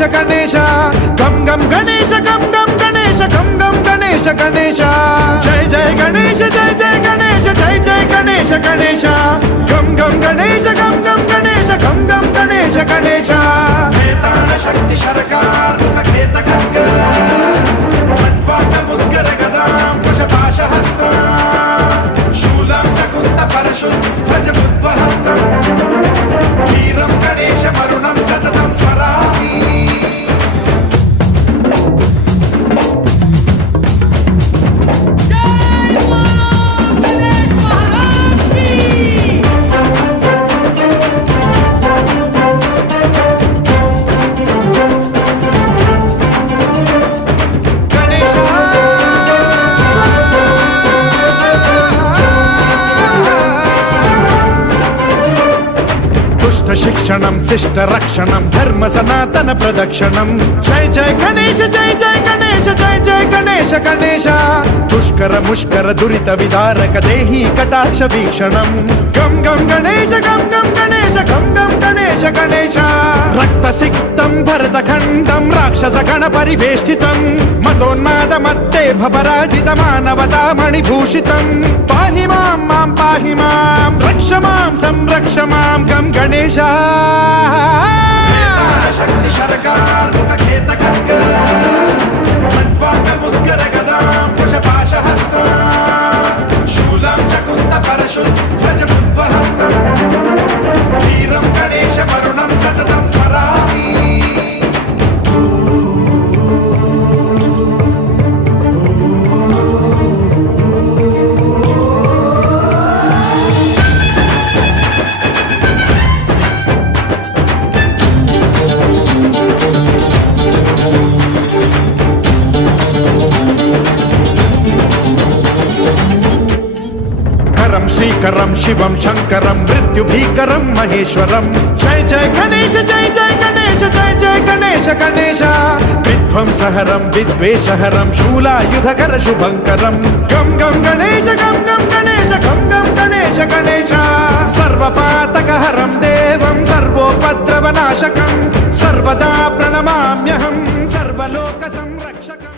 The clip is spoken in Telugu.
గణేశ గణేశ గం గం గణేశ గం గం గణేశ గం గం గణేశ గణేశ జయ జయ గణేశ జయ జయ గణేశ జయ జయ గణేశ గణేశ గం గం గణేశ గం గం గణేశ గం గం గణేశ గణేశ వేతాళ శక్తి శరకార్ ఖేత ఖడ్గ ఖడ్వాండ ముద్గర గదాం కుశపాశహస్తం శూలం చకుంద పరశుద్ధ బుద్ధ్వహస్తం వీరం గణేశ మరుణం సతతం స్మరామి శిక్షణం శిష్ట రక్షణం ధర్మ సనాతన ప్రదక్షిణం జయ జయ గణేశ జయ జయ గణేశ జయ జయ గణేశ గణేశ దుష్కర ముష్కర దురిత విదారక దేహి కటాక్ష వీక్షణం గం గం గణేశ గం గం గణేశ గం గం గణేశ గణేశ రక్త సిక్తం భరత ఖండం రాక్షస గణ పరివేష్టితం మతోన్మాద మత్తే భపరాజిత మానవతా మణిభూషితం పాహి మాం మాం పాహి మాం రక్ష మాం సంరక్ష మాం గం గణేశ శక్తి శరకార్ ఖేత ఖడ్గ ఖడ్వాండ ముద్గర గదాం కుశపాశహస్తం శూలం చకుంద పరశుద్ధ బుద్ధ్వహస్తం వీరం గణేశ మరుణం సతతం స్మరామి శ్రీకరం శివం శంకరం మృత్యుభీకరం మహేశ్వరం జయ జయ గణేశ జయ జయ గణేశ జయ జయ గణేశ గణేశ విధ్వంసహరం విద్వేషహరం శూలాయుధకర శుభంకరం గం గం గణేశ గం గం గణేశ గం గం గణేశ గణేశ సర్వపాతకహరం దేవం సర్వోపద్రవనాశకం సర్వదా ప్రణమామ్యహం సర్వలోక సంరక్షకం